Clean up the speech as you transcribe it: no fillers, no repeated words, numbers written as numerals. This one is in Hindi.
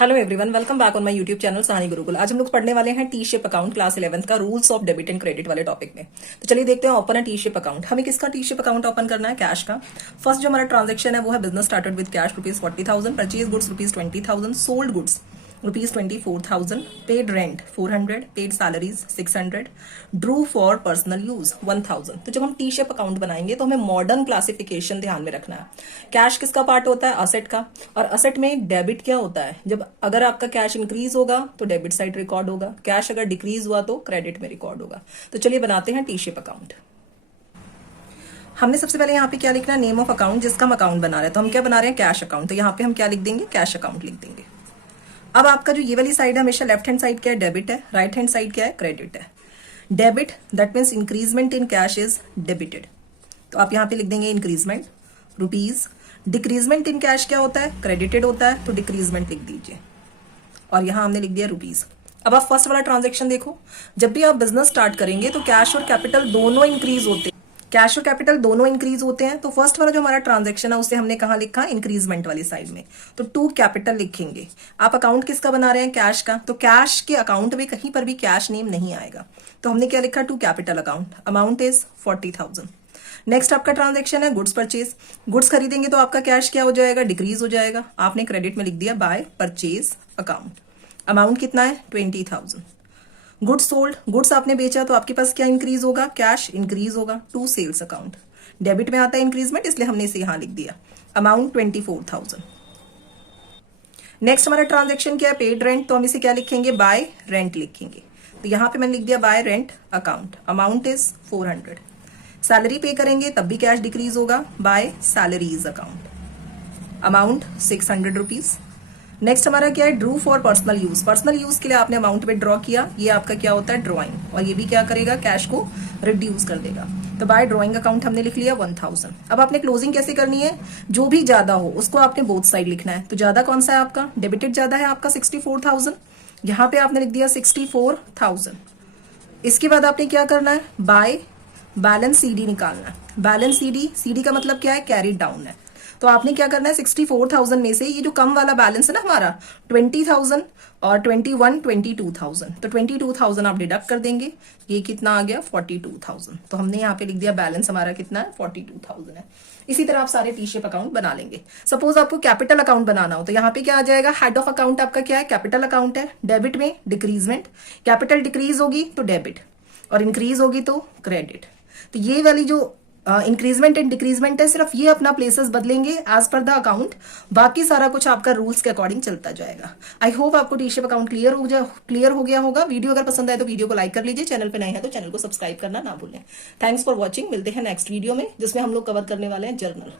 Hello everyone, welcome back on my YouTube channel Sahani Gurukul. आज हम लोग पढ़ने वाले हैं T shape account class 11th का rules of debit and credit वाले टॉपिक में। तो चलिए देखते हैं। ओपन है टी शेप अकाउंट। हमें किसका टी शेप अकाउंट ओपन करना है? कैश का। फर्स्ट जो हमारा ट्रांजेक्शन है वो है business started with cash ₹40,000, purchase goods ₹20,000, sold goods ₹24,000, paid rent 400, paid salaries 600, Drew for personal use 1000। तो जब हम टी शेप अकाउंट बनाएंगे तो हमें मॉडर्न क्लासिफिकेशन ध्यान में रखना है। कैश किसका पार्ट होता है? असेट का। और असेट में डेबिट क्या होता है? जब अगर आपका कैश इंक्रीज होगा तो डेबिट साइड रिकॉर्ड होगा, कैश अगर डिक्रीज हुआ तो क्रेडिट में रिकॉर्ड होगा। तो चलिए बनाते हैं टी शेप अकाउंट। हमने सबसे पहले यहाँ पे क्या लिखना है? नेम ऑफ अकाउंट, जिसका हम अकाउंट बना रहे हैं। तो हम क्या बना रहे हैं? Cash account. तो यहाँ पे हम क्या लिख देंगे? कैश अकाउंट लिख देंगे। अब आपका जो ये वाली साइड है, हमेशा लेफ्ट हैंड साइड क्या है? डेबिट है। राइट हैंड साइड क्या है? क्रेडिट है। Debit that means increment in cash is debited. तो आप यहाँ पे लिख देंगे increment rupees. Decreasement in cash क्या होता है? क्रेडिटेड होता है, तो डिक्रीजमेंट लिख दीजिए। और यहाँ हमने लिख दिया रुपीज। अब आप फर्स्ट वाला ट्रांजेक्शन देखो। जब भी आप बिजनेस स्टार्ट करेंगे तो कैश और कैपिटल दोनों इंक्रीज होते हैं। कैश और कैपिटल दोनों इंक्रीज होते हैं। तो फर्स्ट वाला जो हमारा ट्रांजेक्शन है उसे हमने कहाँ लिखा? इंक्रीजमेंट वाली साइड में। तो टू कैपिटल लिखेंगे। आप अकाउंट किसका बना रहे हैं? कैश का। तो कैश के अकाउंट में कहीं पर भी कैश नेम नहीं आएगा। तो हमने क्या लिखा? To capital account. Amount is 40,000। Next आपका ट्रांजेक्शन है गुड्स परचेज। गुड्स खरीदेंगे तो आपका कैश क्या हो जाएगा? डिक्रीज हो जाएगा। आपने क्रेडिट में लिख दिया बाय परचेज अकाउंट। अमाउंट कितना है? 20,000। गुड्स सोल्ड, गुड्स आपने बेचा तो आपके पास क्या इंक्रीज होगा? कैश इंक्रीज होगा। To sales account. डेबिट में आता है इंक्रीजमेंट, इसलिए हमने इसे यहां लिख दिया। अमाउंट 24,000। नेक्स्ट हमारा ट्रांजेक्शन क्या है? Paid rent. तो हम इसे क्या लिखेंगे? बाय रेंट लिखेंगे। तो यहां पे मैंने लिख दिया by rent account. Amount is 400। Salary पे करेंगे तब भी कैश डिक्रीज होगा। By salaries account. Amount 600 rupees. Next हमारा क्या है? Drew for personal use. Personal use के लिए आपने अमाउंट में ड्रॉ किया। ये आपका क्या होता है? ड्रॉइंग। और ये भी क्या करेगा? कैश को रिड्यूस कर देगा। तो बाय ड्रॉइंग अकाउंट हमने लिख लिया 1000। अब आपने क्लोजिंग कैसे करनी है? जो भी ज्यादा हो उसको आपने बोथ साइड लिखना है। तो ज्यादा कौन सा है आपका? डेबिटेड ज्यादा है आपका 64,000। यहाँ पे आपने लिख दिया 64,000। इसके बाद आपने क्या करना है? बाय बैलेंस सीडी निकालना है। बैलेंस सीडी, सीडी का मतलब क्या है? कैरी डाउन है। तो आपने क्या करना है? 64,000 में से ये जो कम वाला बैलेंस है ना हमारा 20,000 और 22,000, तो 22,000 आप डिडक्ट कर देंगे। ये कितना आ गया? 42,000। तो हमने यहाँ पे लिख दिया बैलेंस हमारा कितना है? 42,000 है। इसी तरह आप सारे टी शेप अकाउंट बना लेंगे। सपोज आपको कैपिटल अकाउंट बनाना हो तो यहाँ पे क्या आ जाएगा? हेड ऑफ अकाउंट आपका क्या है? कैपिटल अकाउंट है। डेबिट में डिक्रीजमेंट। कैपिटल डिक्रीज होगी तो डेबिट, और इंक्रीज होगी तो क्रेडिट। तो ये वाली जो इंक्रीजमेंट एंड डिक्रीजमेंट है, सिर्फ ये अपना प्लेसेस बदलेंगे एज पर द अकाउंट। बाकी सारा कुछ आपका रूल्स के अकॉर्डिंग चलता जाएगा। आई होप आपको टी शेप अकाउंट क्लियर हो गया होगा। वीडियो अगर पसंद आए तो वीडियो को लाइक कर लीजिए। चैनल पे नए हैं तो चैनल को सब्सक्राइब करना ना भूलें। Thanks for watching. मिलते हैं नेक्स्ट वीडियो में, जिसमें हम लोग कवर करने वाले हैं जर्नल।